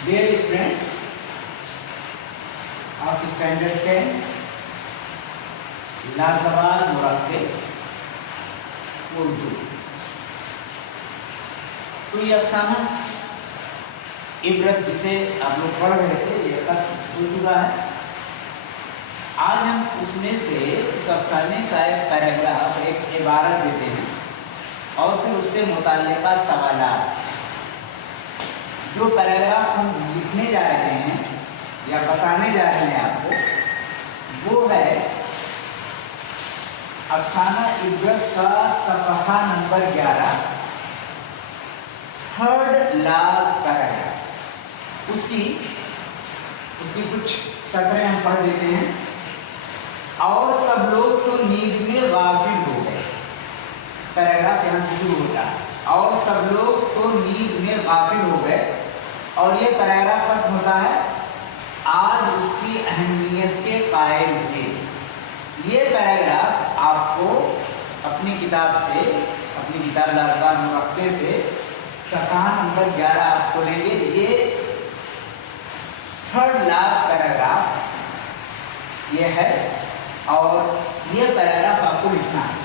Dear student of standard 10, लाजवाब मुरक्कब उर्दू। तो ये अफसाना इबरत जिसे आप लोग पढ़ रहे थे ये खत्म हो चुका है। आज हम उसमें से उस अफसाने का एक पैराग्राफ, एक इबारत देते हैं और फिर उससे मुताल्लिका सवालात। जो पैराग्राफ हम लिखने जा रहे हैं या बताने जा रहे हैं आपको, वो है अफसाना इबरत का सफ़हा नंबर 11, थर्ड लास्ट पैराग्राफ। उसकी कुछ सतरें हम पढ़ देते हैं। और सब लोग तो नींद में गाफिल हो गए। पैराग्राफ यहाँ से शुरू होता है, और सब लोग तो नींद में गाफिल हो गए। और ये पैराग्राफ खत्म होता है, आज उसकी अहमियत के कायल थे। ये पैराग्राफ आपको अपनी किताब लाजवाब मुरक्कब से सफ़हा नंबर 11 आपको लेंगे। ये थर्ड लास्ट पैराग्राफ ये है और ये पैराग्राफ आपको लिखना है।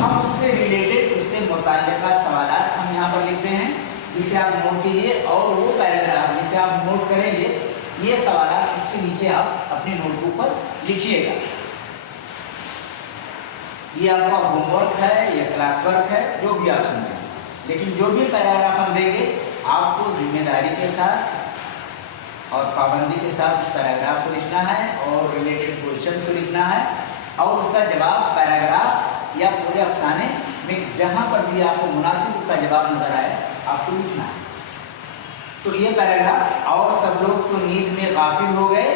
हम उससे रिलेटेड, उससे मुताल्लिका सवालात हम यहाँ पर लिखते हैं, जिसे आप नोट कीजिए। और वो पैराग्राफ जिसे आप नोट करेंगे, ये सवालात उसके नीचे आप अपनी नोटबुक पर लिखिएगा। ये आपका होमवर्क है या क्लास वर्क है, जो भी आप समझें। लेकिन जो भी पैराग्राफ हम देंगे, आपको जिम्मेदारी के साथ और पाबंदी के साथ उस पैराग्राफ को लिखना है और रिलेटेड क्वेश्चन को लिखना है और उसका जवाब पैराग्राफ या पूरे अफसाने में जहाँ पर भी आपको मुनासिब उसका जवाब नजर आए, आपको लिखना है। तो ये पैराग्राफ, और सब लोग तो नींद में गाफिल हो गए,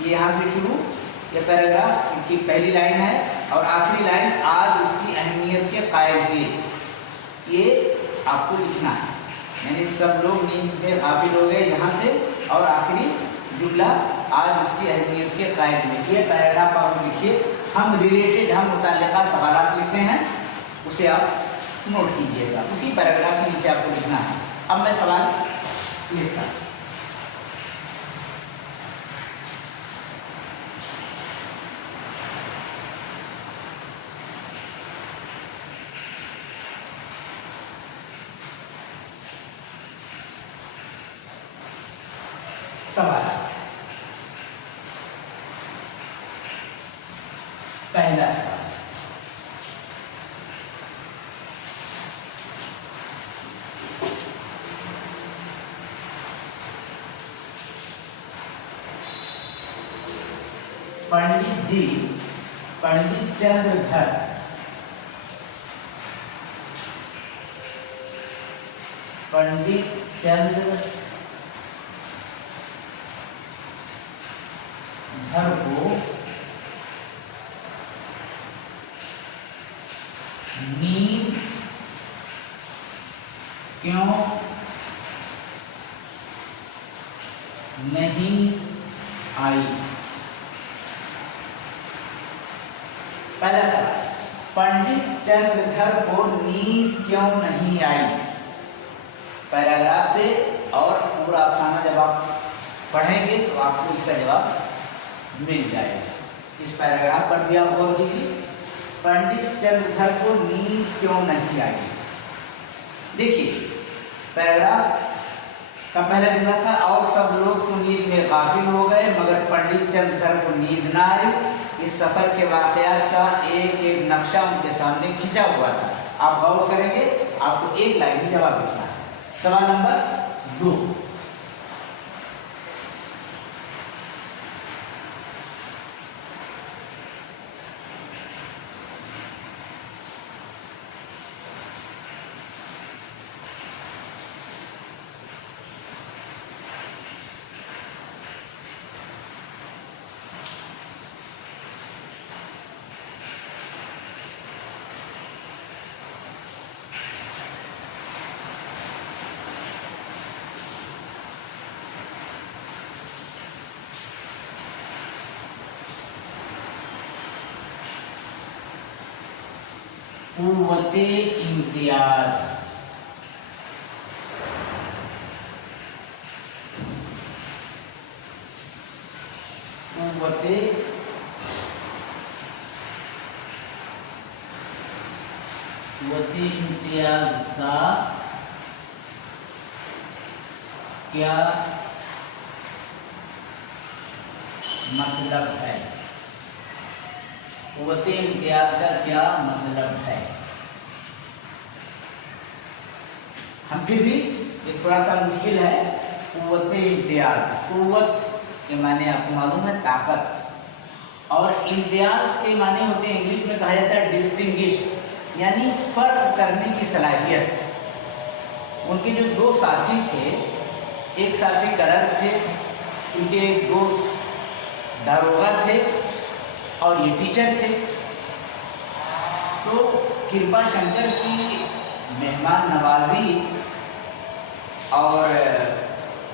ये यहाँ से शुरू, ये पैराग्राफ की पहली लाइन है और आखिरी लाइन आज उसकी अहमियत के कायल हुए, ये आपको लिखना है। यानी सब लोग नींद में गाफिल हो गए यहाँ से, और आखिरी जुमला आज उसकी अहमियत के कायल हुए। ये पैराग्राफ आप लिखिए। हम रिलेटेड, हम मुताल्लिका सवालात लिखते हैं, उसे आप नोट कीजिएगा। उसी पैराग्राफ के नीचे आपको लिखना है। अब मैं सवाल लिखता हूँ। सवाल पहला सवाल, पंडित चंद्रधर को नींद क्यों नहीं आई। पहला सवाल, पंडित चंद्रधर को नींद क्यों नहीं आई। पैराग्राफ से और पूरा अफसाना जब आप पढ़ेंगे तो आपको इसका जवाब मिल जाएगा। इस पैराग्राफ पर भी आप गौर कीजिए। पंडित चंद्रधर को नींद क्यों नहीं आई। देखिए, पैराग्राफ का पहला जुमला था, और सब लोग तो नींद में गाफिल हो गए मगर पंडित चंद्रधर को नींद ना आई। इस सफर के वाकयात का एक एक नक्शा उनके सामने खींचा हुआ था। आप गौर करेंगे, आपको एक लाइन में जवाब लिखना है। सवाल नंबर 2, कुव्वते इम्तियाज। कुव्वते इम्तियाज का क्या मतलब है? कुव्वते इम्तियाज का क्या मतलब है? हम फिर भी ये थोड़ा सा मुश्किल है। कुव्वते इम्तियाज, कुव्वत के माने आपको मालूम है ताकत, और इम्तियाज के माने होते हैं, इंग्लिश में कहा जाता है डिस्टिंग्विश, यानी फर्क करने की सलाहियत। उनके जो दो साथी थे, एक साथी करत थे, उनके एक दोस्त दारोगा थे और ये टीचर थे। तो कृपा शंकर की मेहमान नवाजी और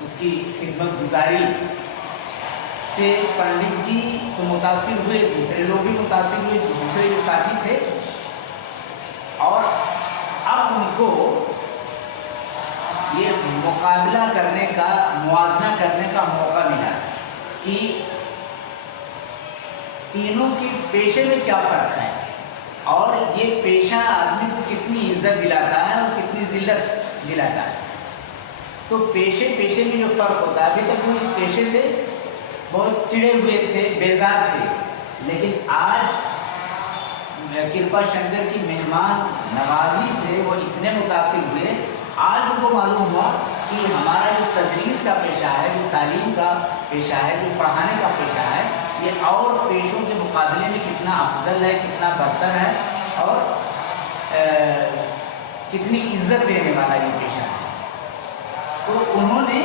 उसकी खिदमत गुजारी से पंडित जी तो मुतासिर हुए, दूसरे लोग भी मुतासिर हुए, दूसरे जो साथी थे, और अब उनको ये मुकाबला करने का, मुआवजा करने का मौका मिला कि तीनों के पेशे में क्या फ़र्क है और ये पेशा आदमी को कितनी इज्जत दिलाता है और कितनी जिल्लत दिलाता है। तो पेशे पेशे में जो फ़र्क होता है, अभी तक वो इस पेशे से बहुत चिड़े हुए थे, बेजार थे, लेकिन आज कृपा शंकर की मेहमान नवाजी से वो इतने मुतासिर हुए, आज उनको मालूम हुआ कि हमारा जो तदरीस का पेशा है, जो तालीम का पेशा है, जो पढ़ाने का पेशा है, ये और पेशों के मुकाबले में कितना अफजल है, कितना बरतर है और कितनी इज्जत देने वाला ये पेशा है। तो उन्होंने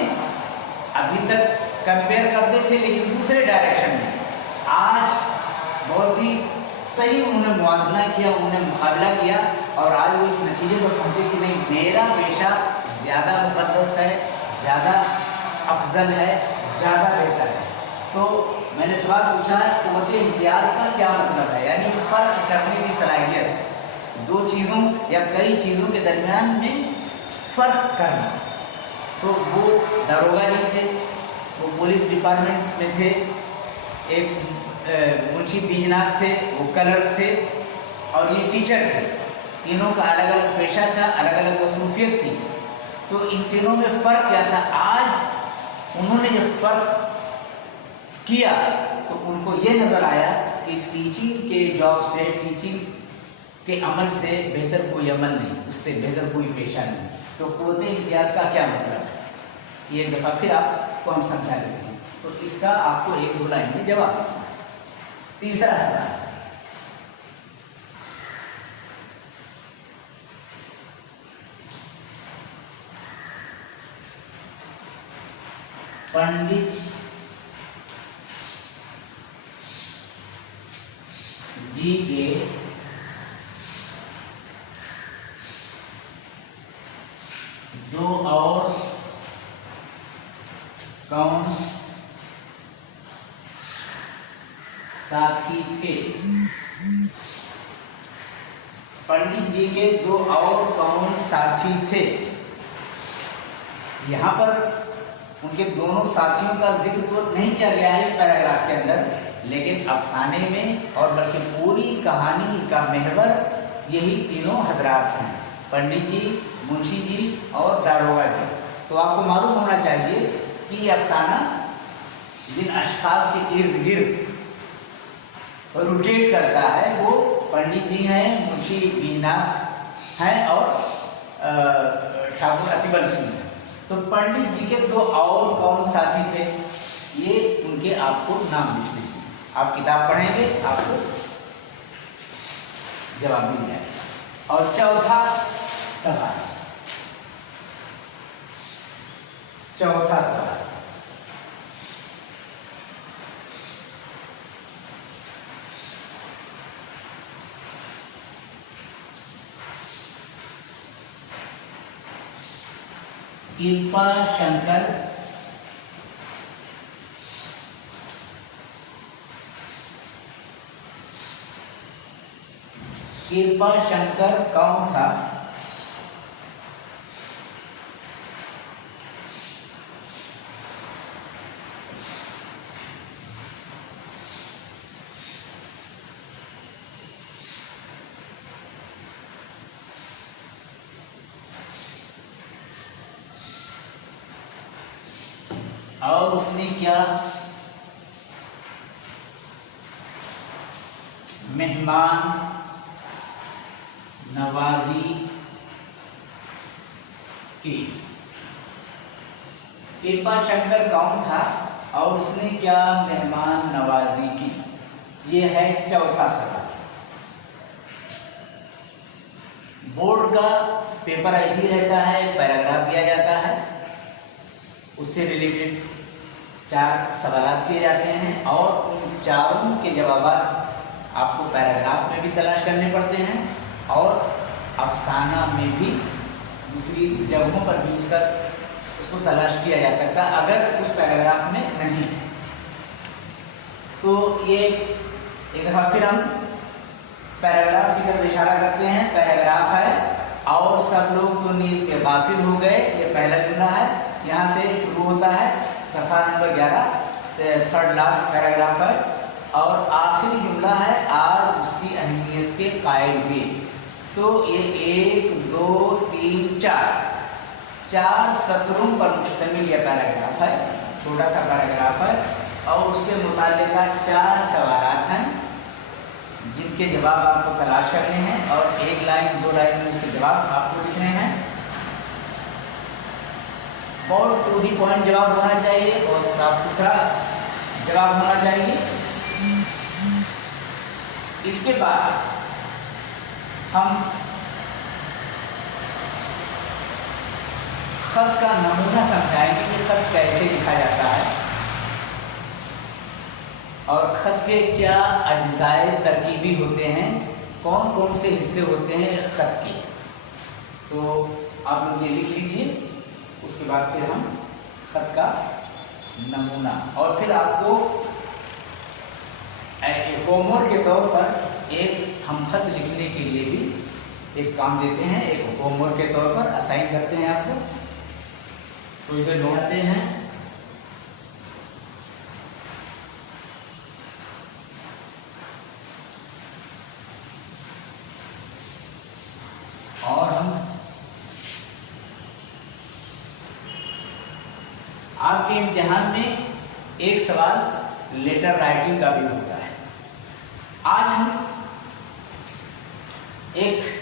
अभी तक कंपेयर करते थे, लेकिन दूसरे डायरेक्शन में आज बहुत ही सही उन्होंने मुआवजा किया, उन्होंने मुकाबला किया, और आज वो इस नतीजे पर पहुँचे कि नहीं, मेरा पेशा ज़्यादा मुक़द्दस है, ज़्यादा अफजल है, ज़्यादा बेहतर है। तो मैंने सवाल पूछा है कुव्वते इम्तियाज का क्या मतलब है, यानी फ़र्क करने की सलाहियत, दो चीज़ों या कई चीज़ों के दरमियान में फ़र्क करना। तो वो दारोगा जी थे, वो पुलिस डिपार्टमेंट में थे, एक मुंशी बीजनाथ थे, वो कलर थे, और ये टीचर थे। तीनों का अलग अलग पेशा था, अलग अलग मसरूफियत थी। तो इन तीनों में फ़र्क क्या था? आज उन्होंने जब फ़र्क किया तो उनको ये नज़र आया कि टीचिंग के जॉब से, टीचिंग के अमल से बेहतर कोई अमल नहीं, उससे बेहतर कोई पेशा नहीं। तो कुव्वते इम्तियाज का क्या मतलब है, ये एक दफ़ा फिर आपको हम समझा देते हैं। तो इसका आपको एक दो लाइन में जवाब देना। तीसरा सवाल, पंडित जी के दो और कौन साथी थे? पंडित जी के दो और कौन साथी थे? यहाँ पर उनके दोनों साथियों का जिक्र तो नहीं किया गया है इस पैराग्राफ के अंदर, लेकिन अफसाने में और बल्कि पूरी कहानी का महवर यही तीनों हजरात हैं, पंडित जी, मुंशी जी और दारोगा जी। तो आपको मालूम होना चाहिए कि ये अफसाना जिन अशखास के इर्द गिर्द रोटेट करता है वो पंडित जी हैं, मुंशी बीजनाथ हैं और ठाकुर अतिबल सिंह हैं। तो पंडित जी के दो और कौन साथी थे, ये उनके आपको नाम लिख लीजिए। आप किताब पढ़ेंगे आपको जवाब मिल जाएगा। और चौथा सवाल, चौथा सवाल, कृपा शंकर कौन था? उसने क्या मेहमान नवाजी की। कृपाशंकर कौन था और उसने क्या मेहमान नवाजी की? ये है चौथा सवाल। बोर्ड का पेपर ऐसे ही रहता है, पैराग्राफ दिया जाता है, उससे रिलेटेड 4 सवाल किए जाते हैं और उन चारों के जवाब आपको पैराग्राफ में भी तलाश करने पड़ते हैं और अफसाना में भी दूसरी जगहों पर भी उसको तलाश किया जा सकता है अगर उस पैराग्राफ में नहीं है। तो ये एक दफ़ा फिर हम पैराग्राफ की तरफ इशारा करते हैं। पैराग्राफ है और सब लोग तो नींद के गाफिल हो गए, ये पहला जुमला है। यहाँ से शुरू होता है, सफ़ा नंबर 11 से 3rd लास्ट पैराग्राफ है और आखिरी जुमला है आज उसकी अहमियत के कायल हुए। तो ये 1 2 3 4 सत्रों पर मुश्तमिल यह पैराग्राफ है, छोटा सा पैराग्राफ है और उससे मुताल्लिक़ 4 सवाल हैं जिनके जवाब आपको तलाश करने हैं और 1 लाइन 2 लाइन में उसके जवाब आपको लिखने हैं। बहुत टू दी पॉइंट जवाब होना चाहिए, बहुत साफ सुथरा जवाब होना चाहिए। इसके बाद हम खत का नमूना समझाएंगे कि खत कैसे लिखा जाता है और खत के क्या अज्जाए तरकीबी होते हैं, कौन कौन से हिस्से होते हैं खत के। तो आप लोग ये लिख लीजिए, उसके बाद फिर हम खत का नमूना और फिर आपको होमवर्क के तौर पर एक हम खत लिखने के लिए भी एक काम देते हैं, एक होमवर्क के तौर पर असाइन करते हैं आपको। तो इसे ढूंढते हैं और हम आपके इम्तिहान में एक सवाल लेटर राइटिंग का भी होता है। आज हम एक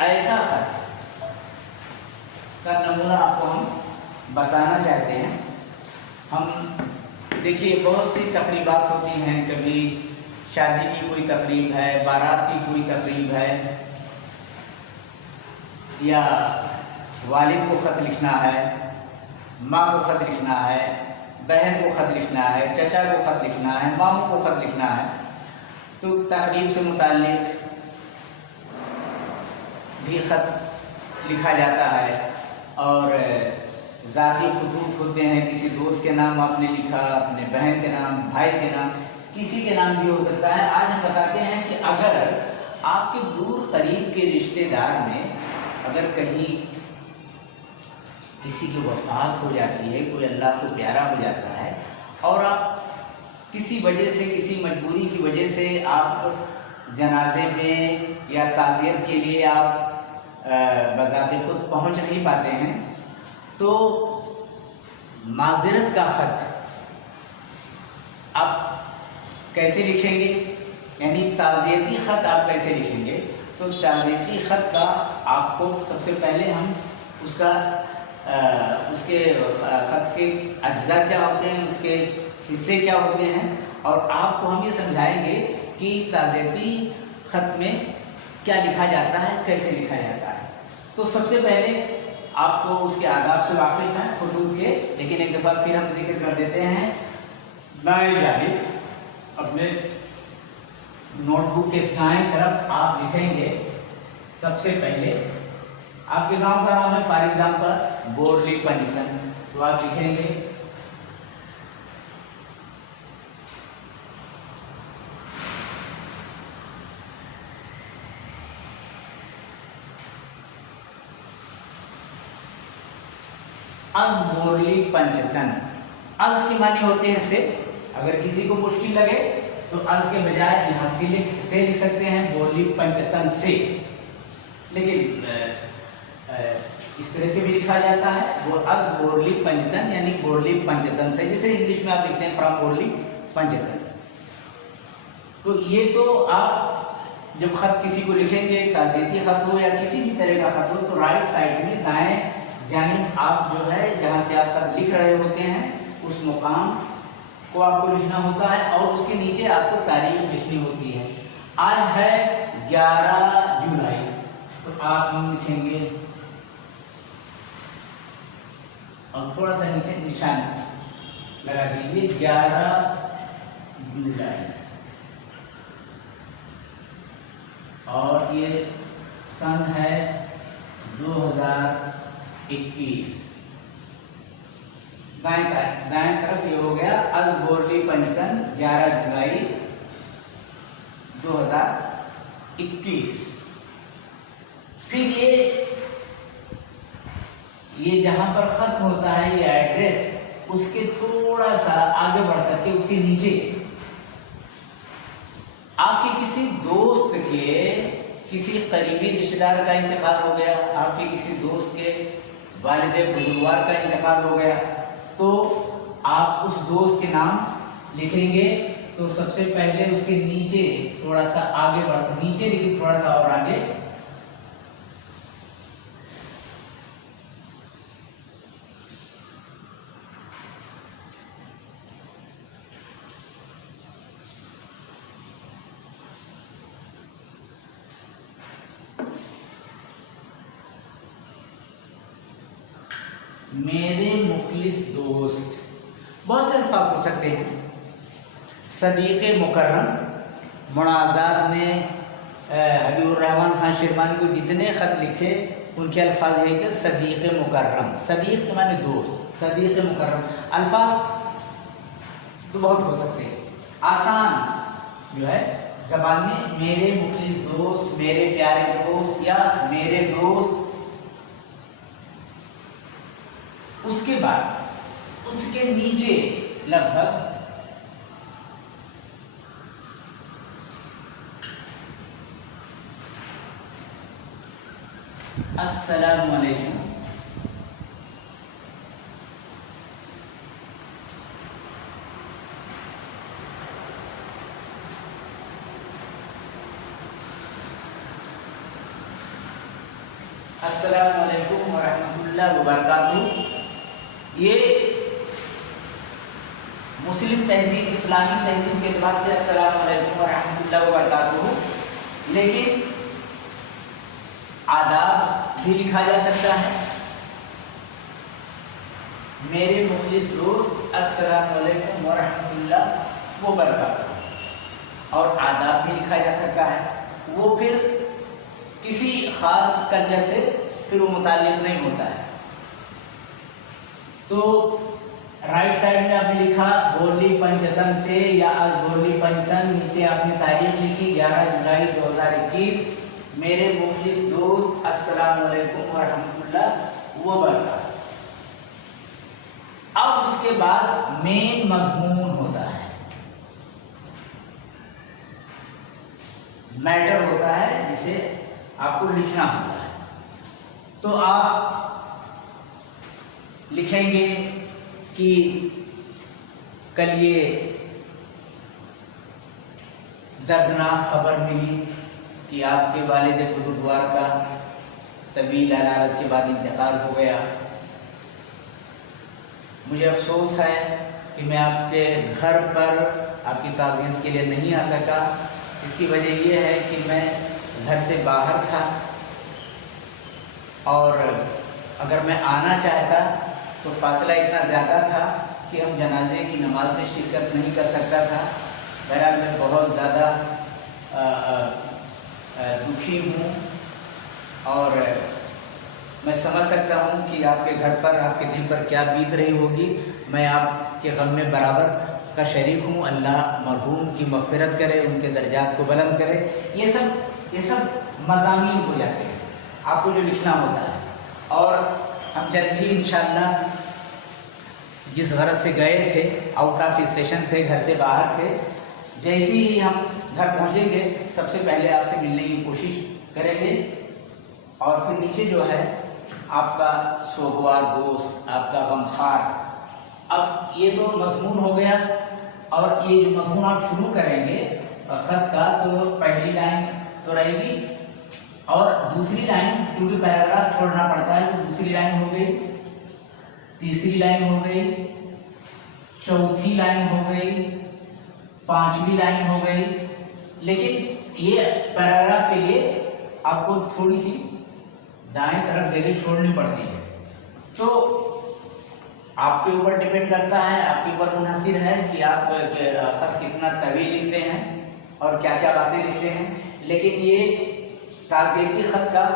ऐसा खत का नमूना आपको हम बताना चाहते हैं। हम देखिए बहुत सी तकरीबात होती हैं, कभी शादी की कोई तकरीब है, बारात की कोई तकरीब है या वालिद को ख़त लिखना है, माँ को ख़त लिखना है, बहन को ख़त लिखना है, चचा को ख़त लिखना है, मामू को ख़त लिखना है। तो तकरीब से मुताल्लिक़ भी ख़त लिखा जाता है और ज़ाती खुतूत होते हैं, किसी दोस्त के नाम आपने लिखा, अपने बहन के नाम, भाई के नाम, किसी के नाम भी हो सकता है। आज हम बताते हैं कि अगर आपके दूर करीब के रिश्तेदार में अगर कहीं किसी की वफ़ात हो जाती है, कोई अल्लाह को प्यारा हो जाता है और आप किसी वजह से, किसी मजबूरी की वजह से आप जनाजे में या ताज़ियत के लिए आप बज़ाते खुद पहुंच नहीं पाते हैं, तो माज़रत का ख़त आप कैसे लिखेंगे, यानी ताज़ियती ख़त आप कैसे लिखेंगे। तो ताज़ियती ख़त का आपको सबसे पहले हम उसके ख़त के अज्जा क्या होते हैं, उसके हिस्से क्या होते हैं और आपको हम ये समझाएंगे कि ताज़ियती ख़त में क्या लिखा जाता है, कैसे लिखा जाता है। तो सबसे पहले आपको उसके आदाब से वाकिफ़ हैं खुतूत के, लेकिन एक दफ़ा फिर हम जिक्र कर देते हैं। दाएं जानिब अपने नोटबुक के दाएं तरफ आप लिखेंगे सबसे पहले, आपके गांव का नाम है फॉर एग्जाम्पल बोरली पंचतन, तो आप लिखेंगे अज बोरली पंचतन। अज के माने होते हैं से, अगर किसी को मुश्किल लगे तो अज के बजाय यहाँ से लिख सकते हैं बोरली पंचतन से। लेकिन इस तरह से भी लिखा जाता है, वो अज बोरली पंजतन यानी बोरली पंजतन से, जैसे इंग्लिश में आप लिखते हैं फ्रॉम बोरली पंजतन। तो ये तो आप जब खत किसी को लिखेंगे, ताज़ियती खत हो या किसी भी तरह का खत हो, तो राइट साइड में दाएं जानिब आप जो है जहाँ से आप खत लिख रहे होते हैं उस मुकाम को आपको लिखना होता है, और उसके नीचे आपको तारीख लिखनी होती है। आज है 11 जुलाई, तो आप लिखेंगे और थोड़ा सा नीचे निशान लगा दीजिए 11 जुलाई, और ये सन है 2021। दाएं तरफ ये हो गया अज बोरली पंजतन 11 जुलाई 2021। फिर ये जहां पर खत्म होता है ये एड्रेस, उसके थोड़ा सा आगे बढ़ करके उसके नीचे आपके किसी दोस्त के, किसी करीबी रिश्तेदार का इंतकाल हो गया, आपके किसी दोस्त के वालिदे बुजुर्गवार का इंतकाल हो गया, तो आप उस दोस्त के नाम लिखेंगे। तो सबसे पहले उसके नीचे थोड़ा सा आगे बढ़ते, नीचे लेकिन थोड़ा सा और आगे, मेरे मुखलिस दोस्त, बहुत से अल्फाज हो सकते हैं। सदीक़े मुकर्रम, मुनाज़ात में हबीबुर रहमान खान शिरवानी को जितने ख़त लिखे उनके अल्फाज यही थे, सदीक़े मुकर्रम। सदीक़ के माने दोस्त, सदीक़े मुकर्रम। अल्फाज तो बहुत हो सकते हैं, आसान जो है ज़बान में, मेरे मुखलिस दोस्त, मेरे प्यारे दोस्त या मेरे दोस्त। उसके बाद उसके नीचे लगभग अस्सलामु अलैकुम, अस्सलामु अलैकुम व रहमतुल्लाहि व बरकातुहू। ये मुस्लिम तहजीब, इस्लामी तहजीब के बाद से अस्सलामु अलैकुम व रहमतुल्लाहि व बरकातुहू। लेकिन आदाब भी लिखा जा सकता है, मेरे मुखलिस दोस्त अस्सलामु अलैकुम व रहमतुल्लाहि व बरकातुहू, और आदाब भी लिखा जा सकता है। वो फिर किसी खास कल्चर से फिर वो मुताल्लिक़ नहीं होता है। तो राइट साइड में आपने लिखा बोरली पंजतन से या आज बोरली पंजतन, नीचे आपने तारीख लिखी 11 जुलाई 2021, मेरे मुखलिस दोस्त अस्सलामु अलैकुम व रहमतुल्लाहि व बरकातुहू। अब उसके बाद मेन मज़मून होता है, मैटर होता है जिसे आपको लिखना होता है। तो आप लिखेंगे कि कल ये दर्दनाक खबर मिली कि आपके वालिद बुजुर्गवार का तवील अलारत के बाद इंतकाल हो गया। मुझे अफसोस है कि मैं आपके घर पर आपकी ताज़ियत के लिए नहीं आ सका। इसकी वजह यह है कि मैं घर से बाहर था, और अगर मैं आना चाहता तो फासला इतना ज़्यादा था कि हम जनाजे की नमाज में शिरकत नहीं कर सकता था। बहरहाल मैं बहुत ज़्यादा दुखी हूँ, और मैं समझ सकता हूँ कि आपके घर पर, आपके दिल पर क्या बीत रही होगी। मैं आपके गम में बराबर का शरीक हूँ। अल्लाह मरहूम की मग़फ़िरत करे, उनके दर्जात को बुलंद करे। ये सब मज़ामीन हो जाते हैं आपको जो लिखना होता है। और हम जल्द ही इंशाअल्लाह जिस गरज से गए थे, आउट ऑफ स्टेशन थे, घर से बाहर थे, जैसे ही हम घर पहुंचेंगे सबसे पहले आपसे मिलने की कोशिश करेंगे। और फिर नीचे जो है आपका सोगवार दोस्त, आपका गमखार। अब ये तो मजमून हो गया, और ये जो मजमून आप शुरू करेंगे खत का, तो पहली लाइन तो रहेगी, और दूसरी लाइन क्योंकि पैराग्राफ छोड़ना पड़ता है तो दूसरी लाइन हो गई, तीसरी लाइन हो गई, चौथी लाइन हो गई, पांचवी लाइन हो गई। लेकिन ये पैराग्राफ के लिए आपको थोड़ी सी दाएं तरफ जगह छोड़नी पड़ती है, तो आपके ऊपर डिपेंड करता है, आपके ऊपर मुनहसिर है कि आप खत कितना तवील लिखते हैं और क्या क्या बातें लिखते हैं। लेकिन ये ताज़ियती खत का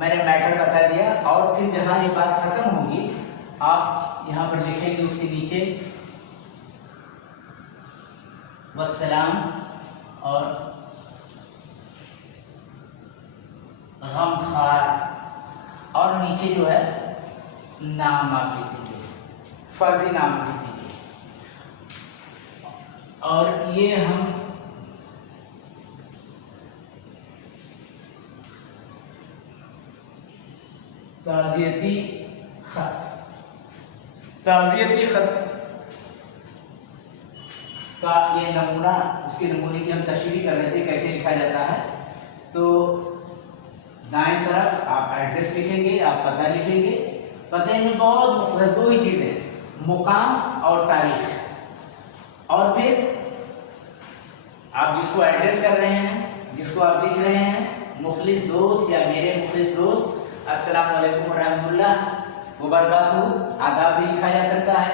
मैंने मैटर बता दिया। और फिर जहाँ ये बात ख़त्म होगी आप यहाँ पर लिखेंगे उसके नीचे वस्सलाम और गमखार, और नीचे जो है नाम आप लिख दीजिए, फर्जी नाम लिख दीजिए। और ये हम ताज़ियती खत का ये नमूना, उसके नमूने की हम तशरीह कर रहे थे कैसे लिखा जाता है। तो दाएं तरफ आप एड्रेस लिखेंगे, आप पता लिखेंगे। पते में बहुत मुख्तलिफ दो ही चीज़ें, मुकाम और तारीख। और फिर आप जिसको एड्रेस कर रहे हैं, जिसको आप लिख रहे हैं, मुखलिस दोस्त या मेरे मुखलिस दोस्त, अस्सलाम वालेकुम रहमतुल्लाह व बरकातहू, आदाब भी लिखा जा सकता है।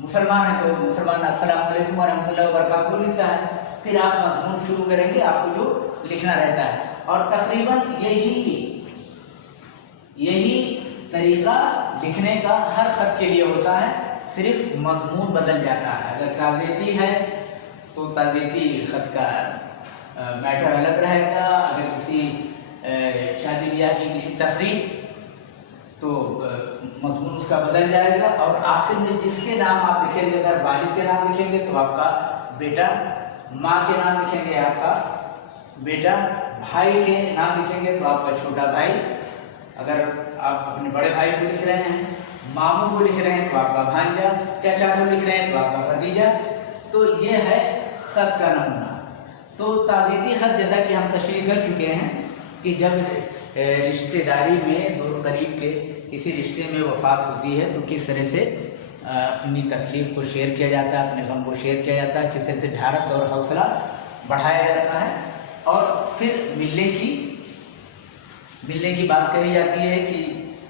मुसलमान है तो मुसलमान अस्सलाम वालेकुम व रहमतुल्लाह व बरकातहू लिखता है। फिर आप मज़मून शुरू करेंगे, आपको जो लिखना रहता है। और तकरीबन यही तरीका लिखने का हर खत के लिए होता है, सिर्फ मज़मून बदल जाता है। अगर ताज़ियती है तो ताज़ियती खत का मैटर अलग रहेगा, अगर किसी शादी ब्याह की किसी तकरीब तो मज़मून उसका बदल जाएगा। और आखिर में जिसके नाम आप लिखेंगे, अगर वालिद के नाम लिखेंगे तो आपका बेटा, माँ के नाम लिखेंगे आपका बेटा, भाई के नाम लिखेंगे तो आपका छोटा भाई, अगर आप अपने बड़े भाई को लिख रहे हैं, मामू को लिख रहे हैं तो आपका भांजा, चाचा को लिख रहे हैं तो आपका भतीजा। तो ये है खत का नमूना। तो ताज़ियती खत जैसा कि हम तशरीह कर चुके हैं कि जब रिश्तेदारी में दो करीब के किसी रिश्ते में वफात होती है तो किस तरह से अपनी तकलीफ को शेयर किया जाता है, अपने गम को शेयर किया जाता है, किस तरह से ढारस और हौसला बढ़ाया जाता है। और फिर मिलने की बात कही जाती है कि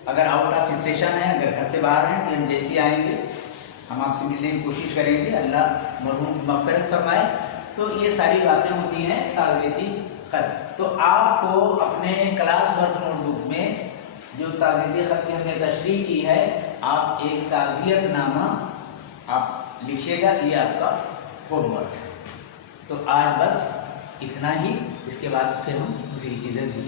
अगर आउट ऑफ स्टेशन है, अगर घर से बाहर हैं, तो हम जैसे आएंगे हम आपसे मिलने की कोशिश करेंगे, अल्लाह मरहूम की मग़फ़िरत फरमाए। तो ये सारी बातें होती हैं ताज़ियती खत। तो आपको अपने क्लास वर्क नोटबुक में जो ताज़ियती खत की हमने तशरीह की है, आप एक ताज़ियतनामा आप लिखिएगा, ये आपका होमवर्क है। तो आज बस इतना ही, इसके बाद फिर हम दूसरी चीज़ें सीखेंगे।